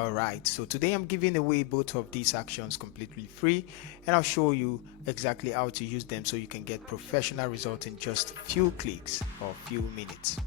Alright, so today I'm giving away both of these actions completely free, and I'll show you exactly how to use them so you can get professional results in just few clicks or few minutes.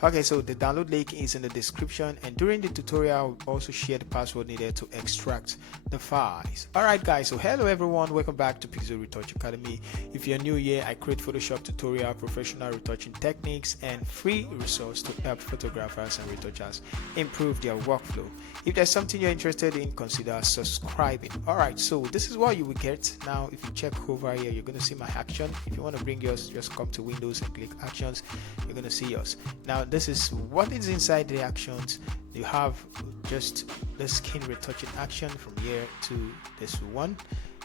Okay, so the download link is in the description, and during the tutorial I'll also share the password needed to extract the files. Alright guys, so hello everyone, welcome back to Pixel Retouch Academy. If you're new here, I create Photoshop tutorial, professional retouching techniques, and free resource to help photographers and retouchers improve their workflow. If there's something you're interested in, consider subscribing. Alright, so this is what you will get. Now if you check over here, you're going to see my action. If you want to bring yours, just come to Windows and click actions. You're going to see yours. Now this is what is inside the actions. You have just the skin retouching action from here to this one,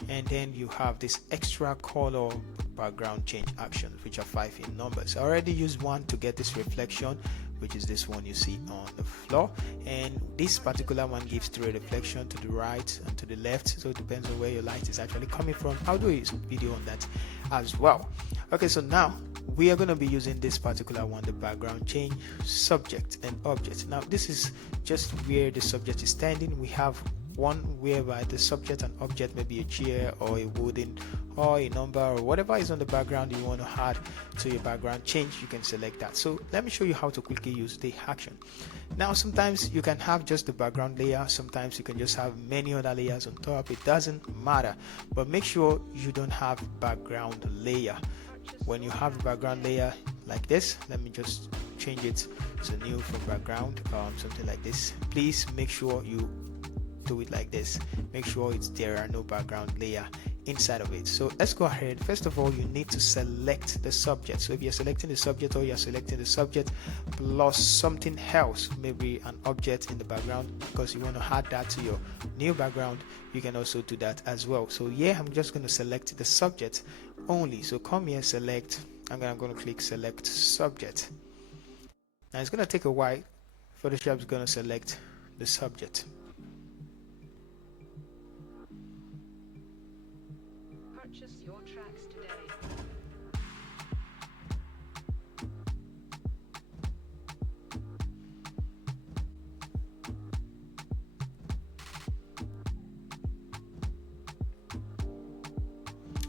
and then you have this extra color background change actions, which are 5 in numbers. I already used one to get this reflection, which is this one you see on the floor, and this particular one gives 3 reflection to the right and to the left, so it depends on where your light is actually coming from. I'll do a video on that as well. Okay, so now we are going to be using this particular one, the background change subject and object. Now this is just where the subject is standing. We have one whereby the subject and object may be a chair or a wooden or a number or whatever is on the background you want to add to your background change. You can select that. So let me show you how to quickly use the action. Now sometimes you can have just the background layer, sometimes you can just have many other layers on top. It doesn't matter, but make sure you don't have background layer. When you have a background layer like this, let me just change it to new from background, something like this. Please make sure you do it like this. Make sure there are no background layer inside of it. So let's go ahead. First of all, you need to select the subject. So if you're selecting the subject, or you're selecting the subject plus something else, maybe an object in the background, because you want to add that to your new background, you can also do that as well. So yeah, I'm just going to select the subject only. So come here, select, I'm going to click select subject. Now it's going to take a while. Photoshop is going to select the subject. Purchase your tracks today.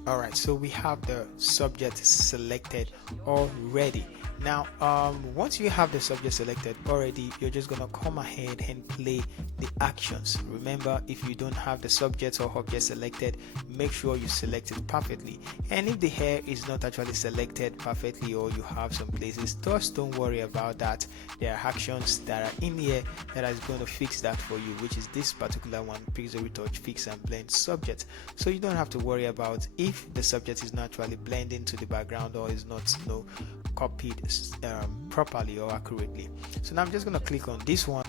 Alright, so we have the subject selected already. Now once you have the subject selected already, you're just gonna come ahead and play the actions. Remember, if you don't have the subject or object selected, make sure you select it perfectly. And if the hair is not actually selected perfectly, or you have some places, just don't worry about that. There are actions that are in here that is going to fix that for you, which is this particular one, Pixel Retouch Fix and Blend Subject. So you don't have to worry about if the subject is not actually blending to the background or is not copied properly or accurately. So now I'm just going to click on this one.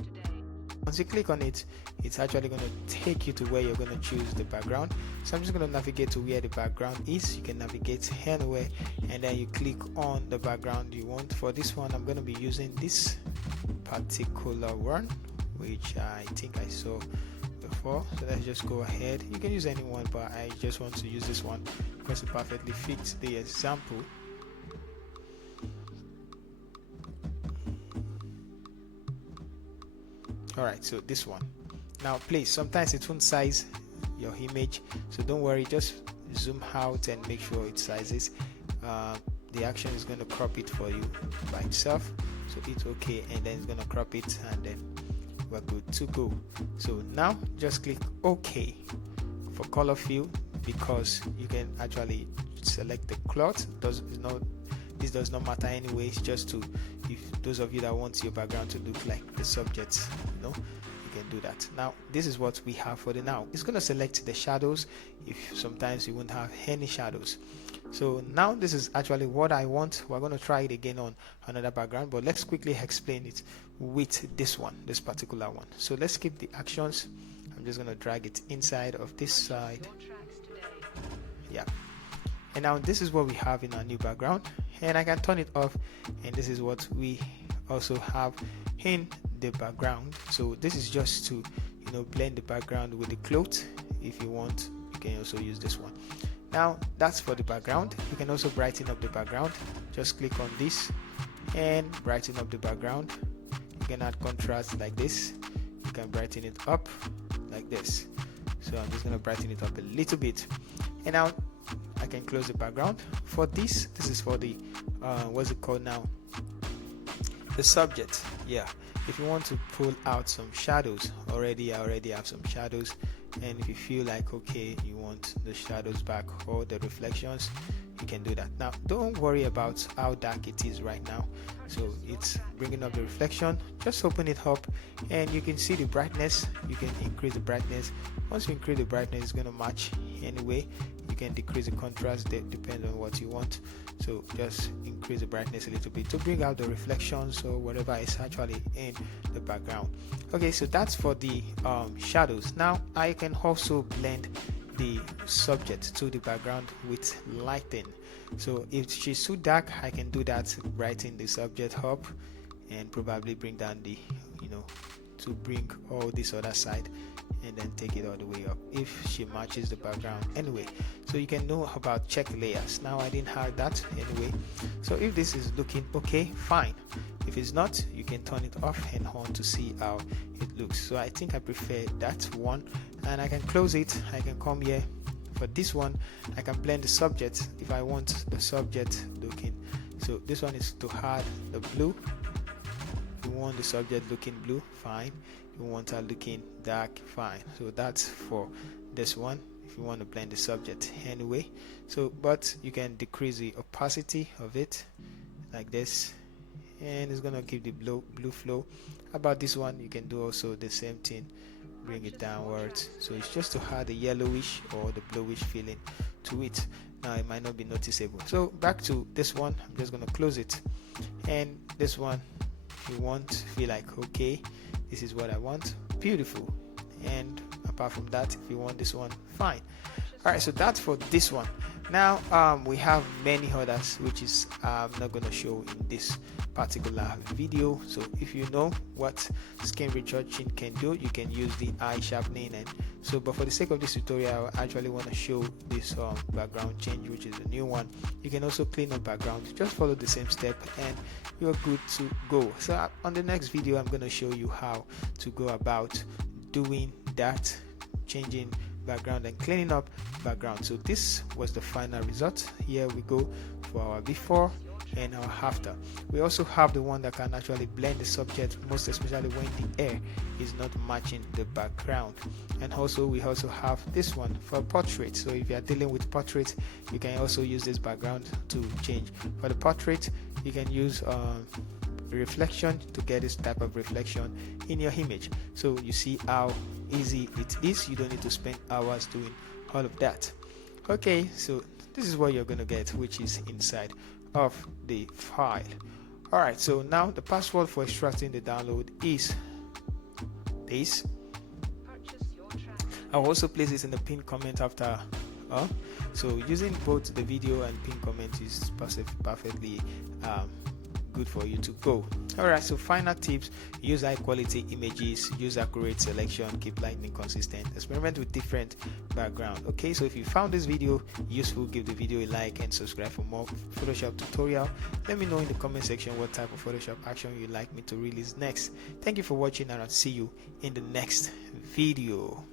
Once you click on it, it's actually going to take you to where you're going to choose the background. So I'm just going to navigate to where the background is. You can navigate anywhere, and then you click on the background you want. For this one, I'm going to be using this particular one, which I think I saw before. So let's just go ahead. You can use any one, but I just want to use this one because it perfectly fits the example. Alright, so this one. Now please, sometimes it won't size your image, so don't worry, just zoom out and make sure it sizes. The action is going to crop it for you by itself, so it's okay, and then it's going to crop it, and then we're good to go. So now just click OK for color fill, because you can actually select the cloth. This does not matter anyway. It's just to, if those of you that want your background to look like the subject, you can do that. Now this is what we have for the now. It's going to select the shadows if sometimes you won't have any shadows. So now this is actually what I want. We're going to try it again on another background, but let's quickly explain it with this one, this particular one. So let's skip the actions. I'm just going to drag it inside of this side. Yeah. And now this is what we have in our new background, and I can turn it off, and this is what we also have in the background. So this is just to blend the background with the cloth. If you want, you can also use this one. Now that's for the background. You can also brighten up the background. Just click on this and brighten up the background. You can add contrast like this. You can brighten it up like this. So I'm just going to brighten it up a little bit, and now I can close the background. For this is for the what's it called now, the subject. Yeah, if you want to pull out some shadows, I already have some shadows, and if you feel like okay, you want the shadows back or the reflections, you can do that. Now don't worry about how dark it is right now. So it's bringing up the reflection. Just open it up and you can see the brightness. You can increase the brightness. Once you increase the brightness, it's going to match anyway. You can decrease the contrast, that depends on what you want. So just increase the brightness a little bit to bring out the reflections or whatever is actually in the background. Okay, so that's for the shadows. Now I can also blend the subject to the background with lighting. So if she's too dark, I can do that, brighten the subject up and probably bring down the, to bring all this other side, and then take it all the way up if she matches the background anyway. So you can know about check layers. Now I didn't have that anyway. So if this is looking okay, fine. If it's not, you can turn it off and on to see how it looks. So I think I prefer that one, and I can close it. I can come here. For this one, I can blend the subject if I want the subject looking. So this one is to add the blue. If you want the subject looking blue, fine. If you want her looking dark, fine. So that's for this one. If you want to blend the subject anyway. So but you can decrease the opacity of it like this, and it's gonna give the blue flow. About this one, you can do also the same thing, bring it downwards. So it's just to add the yellowish or the bluish feeling to it. Now it might not be noticeable. So back to this one, I'm just gonna close it. And this one, if you want, feel like okay, this is what I want, beautiful. And apart from that, if you want this one, fine. Alright, so that's for this one. Now we have many others which is I'm not going to show in this particular video. So if you know what skin retouching can do, you can use the eye sharpening. And so but for the sake of this tutorial, I actually want to show this background change, which is a new one. You can also clean up background, just follow the same step and you're good to go. So on the next video, I'm going to show you how to go about doing that, changing background and cleaning up background. So this was the final result. Here we go for our before and our after. We also have the one that can actually blend the subject, most especially when the air is not matching the background. And also we also have this one for portrait. So if you are dealing with portrait, you can also use this background to change. For the portrait, you can use reflection to get this type of reflection in your image. So you see how easy it is. You don't need to spend hours doing all of that. Okay, so this is what you're going to get, which is inside of the file. Alright, so now the password for extracting the download is this. I'll also place this in the pinned comment after. So using both the video and pinned comment is perfectly good for you to go. Alright, so final tips: use high quality images, use accurate selection, keep lighting consistent, experiment with different background. Okay, so if you found this video useful, give the video a like and subscribe for more Photoshop tutorial. Let me know in the comment section what type of Photoshop action you'd like me to release next. Thank you for watching, and I'll see you in the next video.